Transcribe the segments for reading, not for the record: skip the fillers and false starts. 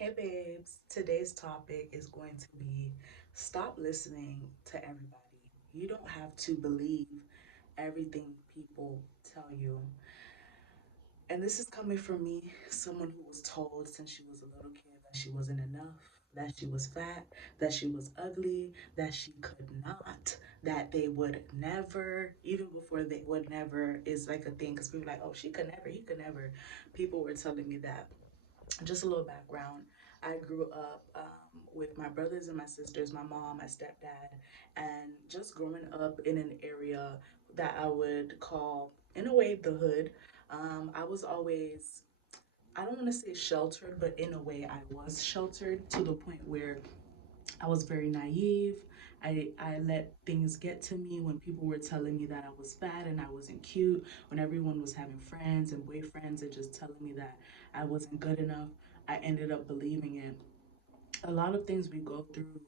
Hey babes, today's topic is going to be stop listening to everybody. You don't have to believe everything people tell you. And this is coming from me, someone who was told since she was a little kid that she wasn't enough, that she was fat, that she was ugly, that she could not, that they would never, even before they would never is like a thing because people are like, oh, she could never, he could never. People were telling me that. Just a little background. I grew up with my brothers and my sisters, my mom, my stepdad, and just growing up in an area that I would call, in a way, the hood. I was always, I don't want to say sheltered, but in a way, I was sheltered to the point where I was very naive. I let things get to me when people were telling me that I was fat and I wasn't cute, when everyone was having friends and boyfriends and just telling me that I wasn't good enough. I ended up believing it. A lot of things we go through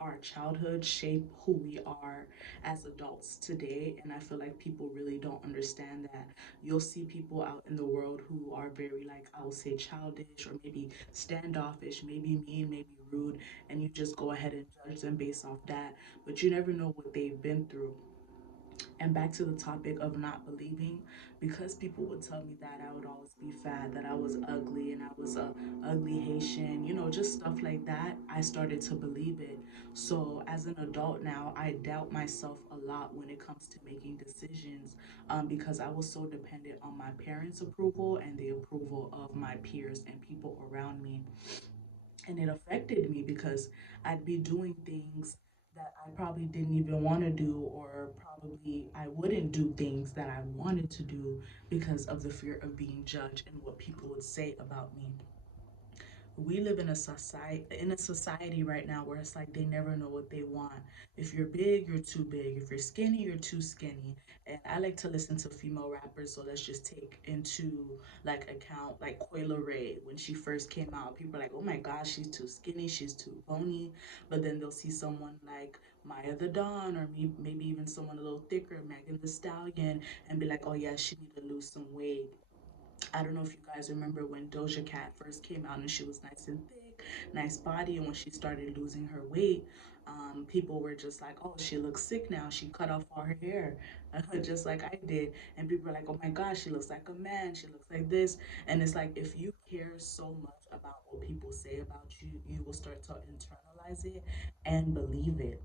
our childhood shape who we are as adults today, and I feel like people really don't understand that. You'll see people out in the world who are very, like, I will say, childish or maybe standoffish, maybe mean, maybe rude, and you just go ahead and judge them based off that, but you never know what they've been through. And back to the topic of not believing, because people would tell me that I would always be fat, that I was ugly, and I was a ugly Haitian, just stuff like that. I started to believe it. So as an adult now, I doubt myself a lot when it comes to making decisions, because I was so dependent on my parents' approval and the approval of my peers and people around me. And it affected me because I'd be doing things that I probably didn't even want to do, or probably I wouldn't do things that I wanted to do because of the fear of being judged and what people would say about me. We live in a society right now where it's like they never know what they want. If you're big, you're too big. If you're skinny, you're too skinny. And I like to listen to female rappers, so let's just take into like account like Coyle Ray when she first came out. People are like, oh my gosh, she's too skinny, she's too bony. But then they'll see someone like Maya the Dawn, or maybe even someone a little thicker, Megan the Stallion, and be like, oh yeah, she need to lose some weight. I don't know if you guys remember when Doja Cat first came out and she was nice and thick, nice body, and when she started losing her weight, people were just like, "Oh, she looks sick now. She cut off all her hair, just like I did." And people were like, "Oh my gosh, she looks like a man. She looks like this." And it's like if you care so much about what people say about you, you will start to internalize it and believe it.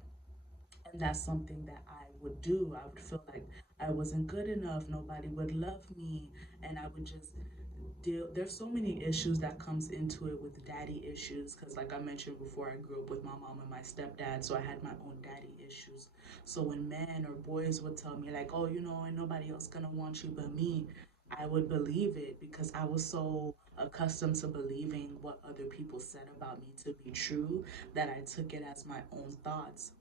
And that's something that I would do. I would feel like I wasn't good enough, nobody would love me, and I would just deal. There's so many issues that comes into it with daddy issues, because like I mentioned before, I grew up with my mom and my stepdad, so I had my own daddy issues. So when men or boys would tell me like, oh, and nobody else gonna want you but me, I would believe it because I was so accustomed to believing what other people said about me to be true that I took it as my own thoughts.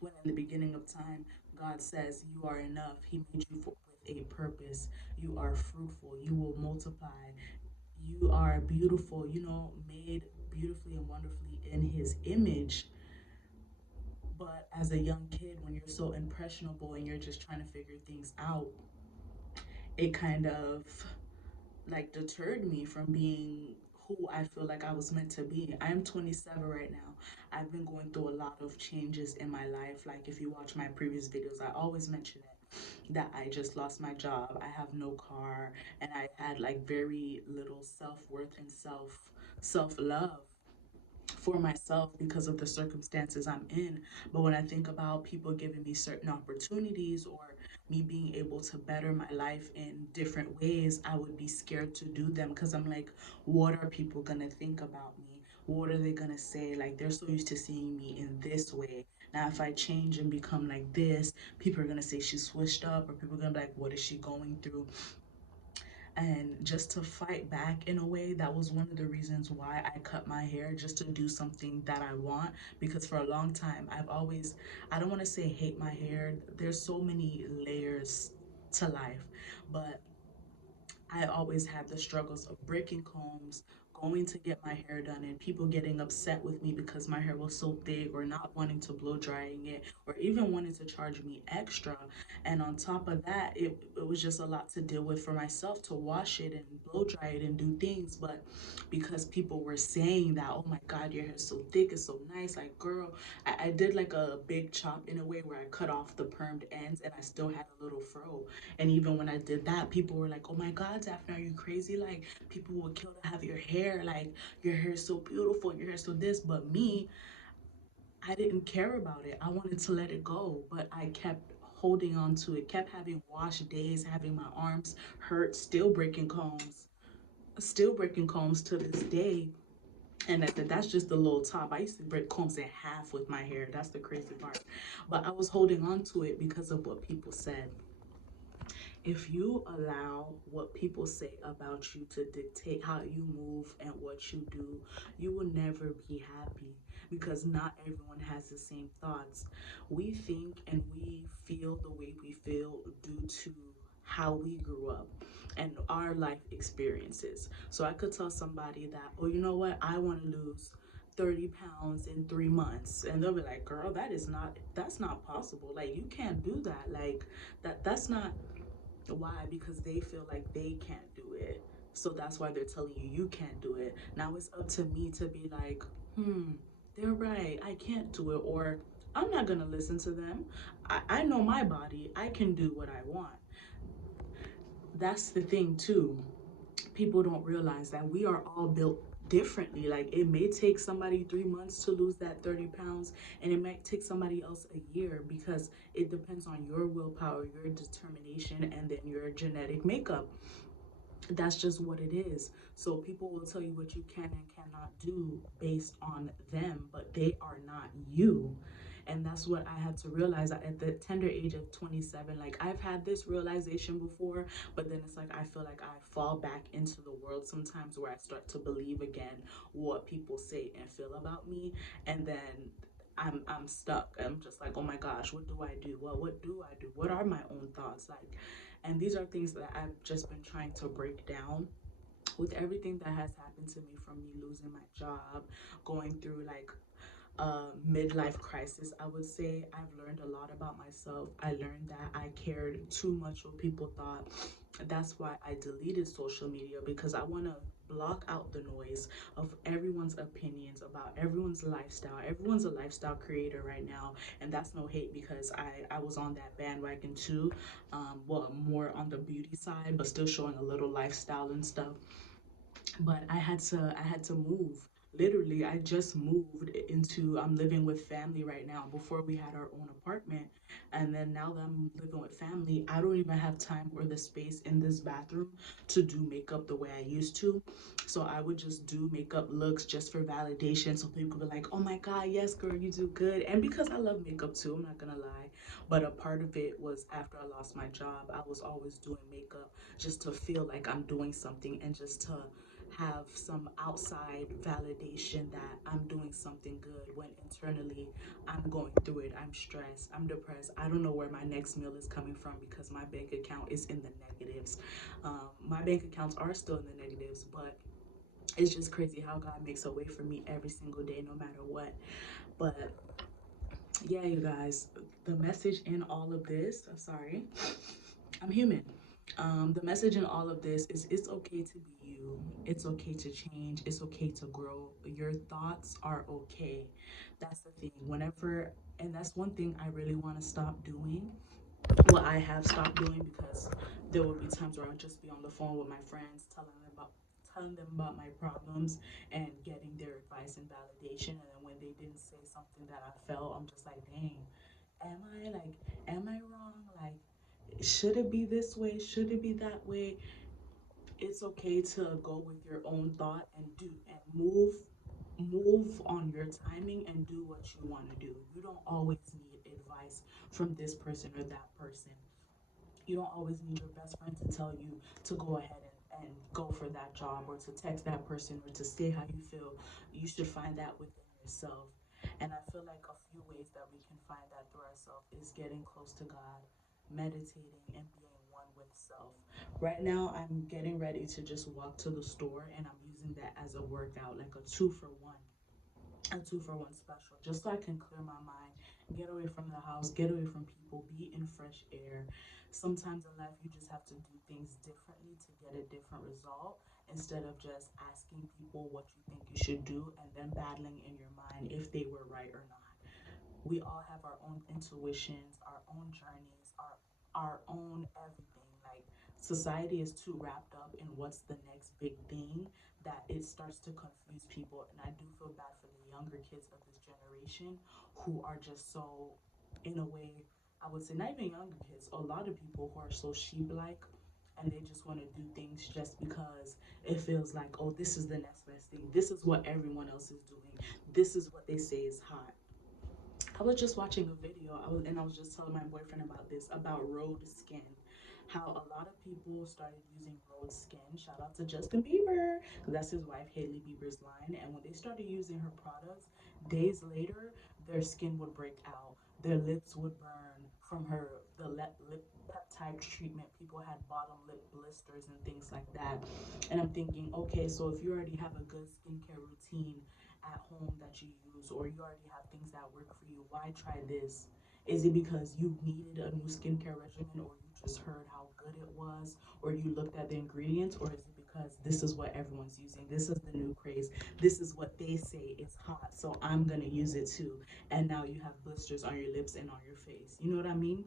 When in the beginning of time, God says, you are enough. He made you with a purpose. You are fruitful. You will multiply. You are beautiful, made beautifully and wonderfully in His image. But as a young kid, when you're so impressionable and you're just trying to figure things out, it kind of like deterred me from being who I feel like I was meant to be. I'm 27 right now. I've been going through a lot of changes in my life. Like if you watch my previous videos, I always mention it, that I just lost my job. I have no car, and I had like very little self-worth and self-love for myself because of the circumstances I'm in. But when I think about people giving me certain opportunities, or me being able to better my life in different ways, I would be scared to do them because I'm like, what are people gonna think about me? What are they gonna say? Like, they're so used to seeing me in this way. Now, if I change and become like this, people are gonna say she's switched up, or people are gonna be like, what is she going through? And just to fight back in a way, that was one of the reasons why I cut my hair, just to do something that I want. Because for a long time, I don't want to say hate my hair, there's so many layers to life, but I always had the struggles of breaking combs, going to get my hair done and people getting upset with me because my hair was so thick, or not wanting to blow drying it, or even wanting to charge me extra. And on top of that, it was just a lot to deal with for myself to wash it and blow dry it and do things. But because people were saying that, oh my God, your hair's so thick, it's so nice. Like, girl, I did like a big chop in a way where I cut off the permed ends and I still had a little fro. And even when I did that, people were like, oh my God, Daphne, are you crazy? Like, people would kill to have your hair. Like, your hair is so beautiful, your hair's so this. But me, I didn't care about it. I wanted to let it go, but I kept holding on to it, kept having wash days, having my arms hurt, still breaking combs to this day. And that's just the little top. I used to break combs in half with my hair. That's the crazy part. But I was holding on to it because of what people said. If you allow what people say about you to dictate how you move and what you do, you will never be happy, because not everyone has the same thoughts. We think and we feel the way we feel due to how we grew up and our life experiences. So I could tell somebody that, oh, you know what, I want to lose 30 pounds in 3 months, and they'll be like, girl, that's not possible. Like, you can't do that. Like, that's not. Why? Because they feel like they can't do it. So that's why they're telling you you can't do it. Now it's up to me to be like, they're right. I can't do it. Or I'm not going to listen to them. I know my body. I can do what I want. That's the thing, too. People don't realize that we are all built differently. Like, it may take somebody 3 months to lose that 30 pounds, and it might take somebody else a year, because it depends on your willpower, your determination, and then your genetic makeup. That's just what it is. So people will tell you what you can and cannot do based on them, but they are not you. And that's what I had to realize at the tender age of 27. Like, I've had this realization before, but then it's like I feel like I fall back into the world sometimes, where I start to believe again what people say and feel about me. And then I'm stuck. I'm just like, oh my gosh, what do I do? Well, what do I do? What are my own thoughts? Like, and these are things that I've just been trying to break down with everything that has happened to me, from me losing my job, going through like a midlife crisis. I would say I've learned a lot about myself. I learned that I cared too much what people thought. That's why I deleted social media, because I want to block out the noise of everyone's opinions about everyone's lifestyle. Everyone's a lifestyle creator right now, and that's no hate, because I was on that bandwagon too. Well, more on the beauty side, but still showing a little lifestyle and stuff. But I had to move. Literally, I just moved into, I'm living with family right now. Before, we had our own apartment, and then now that I'm living with family, I don't even have time or the space in this bathroom to do makeup the way I used to. So I would just do makeup looks just for validation, so people could be like, oh my God, yes girl, you do good. And because I love makeup too, I'm not gonna lie. But a part of it was, after I lost my job, I was always doing makeup just to feel like I'm doing something, and just to have some outside validation that I'm doing something good, when internally I'm going through it. I'm stressed, I'm depressed. I don't know where my next meal is coming from, because my bank account is in the negatives. My bank accounts are still in the negatives, but it's just crazy how God makes a way for me every single day, no matter what. But yeah, you guys, the message in all of this, sorry, I'm human. The message in all of this is, it's okay to be you. It's okay to change. It's okay to grow. Your thoughts are okay. That's the thing. And that's one thing I really want to stop doing. Well, I have stopped doing, because there will be times where I'll just be on the phone with my friends, telling them about my problems and getting their advice and validation. And then when they didn't say something that I felt, I'm just like, dang, am I wrong? Like, should it be this way? Should it be that way? It's okay to go with your own thought and do and move on your timing and do what you want to do. You don't always need advice from this person or that person. You don't always need your best friend to tell you to go ahead and go for that job, or to text that person, or to say how you feel. You should find that within yourself. And I feel like a few ways that we can find that through ourselves is getting close to God, meditating, and being one with self. Right now, I'm getting ready to just walk to the store, and I'm using that as a workout, like a two for one special, just so I can clear my mind, get away from the house, get away from people, be in fresh air. Sometimes in life, you just have to do things differently to get a different result instead of just asking people what you think you should do and then battling in your mind if they were right or not. We all have our own intuitions, our own journeys, our own everything. Like society is too wrapped up in what's the next big thing that it starts to confuse people. And I do feel bad for the younger kids of this generation who are just so, in a way, I would say not even younger kids, a lot of people who are so sheep like, and they just want to do things just because it feels like, oh, this is the next best thing. This is what everyone else is doing. This is what they say is hot. I was just watching a video. I was just telling my boyfriend about this, about Rhode Skin. How a lot of people started using Rhode Skin. Shout out to Justin Bieber, because that's his wife Hailey Bieber's line. And when they started using her products, days later, their skin would break out, their lips would burn from the lip peptide treatment. People had bottom lip blisters and things like that. And I'm thinking, okay, so if you already have a good skincare routine at home that you use, or you already have things that work for you, why try this? Is it because you needed a new skincare regimen, or you just heard how good it was, or you looked at the ingredients, or is it because this is what everyone's using? This is the new craze. This is what they say is hot, so I'm gonna use it too. And now you have blisters on your lips and on your face. You know what I mean?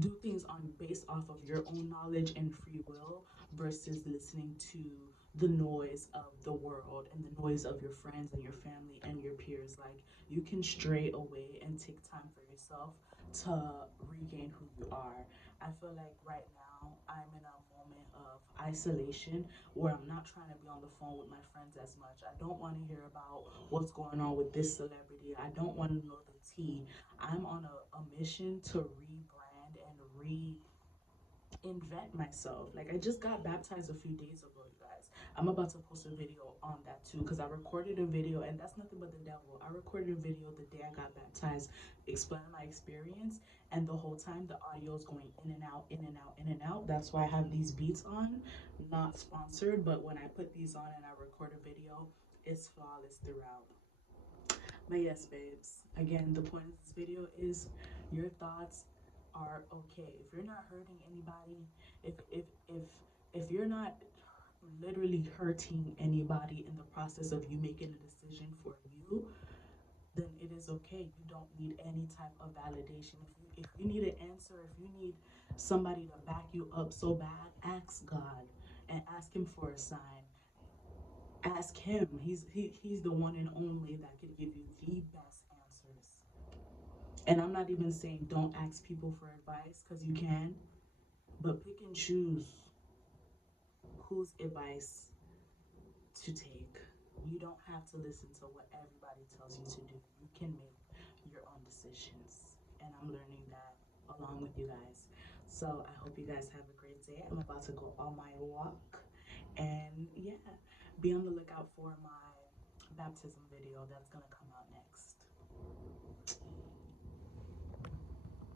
Do things on based off of your own knowledge and free will versus listening to the noise of the world and the noise of your friends and your family and your peers. Like, you can stray away and take time for yourself to regain who you are. I feel like right now I'm in a moment of isolation where I'm not trying to be on the phone with my friends as much. I don't want to hear about what's going on with this celebrity. I don't want to know the tea. I'm on a mission to rebrand and reinvent myself. Like, I just got baptized a few days ago, you guys. I'm about to post a video on that too, because I recorded a video, and that's nothing but the devil. I recorded a video the day I got baptized, explaining my experience, and the whole time the audio is going in and out, in and out, in and out. That's why I have these beats on, not sponsored, but when I put these on and I record a video, it's flawless throughout. But yes, babes, again, the point of this video is your thoughts are okay. If you're not hurting anybody, if you're not literally hurting anybody in the process of you making a decision for you, then it is okay. You don't need any type of validation. If you need an answer, if you need somebody to back you up so bad, ask God and ask him for a sign. Ask him. He's the one and only that can give you the best answers. And I'm not even saying don't ask people for advice, because you can, but pick and choose whose advice to take. You don't have to listen to what everybody tells you to do. You can make your own decisions. And I'm learning that along with you guys. So I hope you guys have a great day. I'm about to go on my walk. And yeah, be on the lookout for my baptism video that's going to come out next.